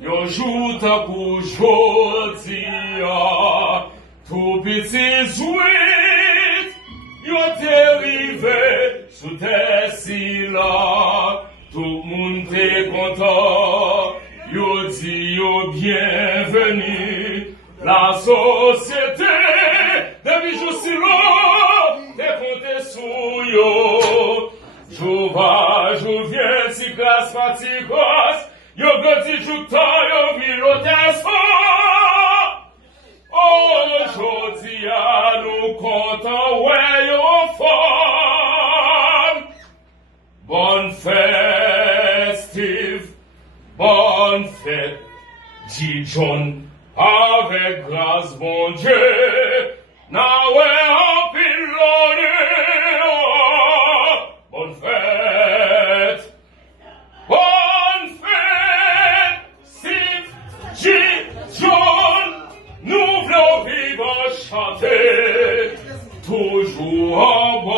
Yo juta ku jodia, tu bitizwit, yo derive sou te sila, tout moun te content, yo di yo bienvenu, la société de bijou silo, te compte sou yo, jou va, jou vien, si glas fatigos, yo gati juta, yo viroteso. Aujourd'hui, nous comptons, ouais, yo femme. Bonne festive, bonne fête, dit John, avec grâce, bon Dieu. Now we're up in Lord. Bonne fête. Bonne fête, Steve, G. John, nous voulons vivre chanter, toujours en bonne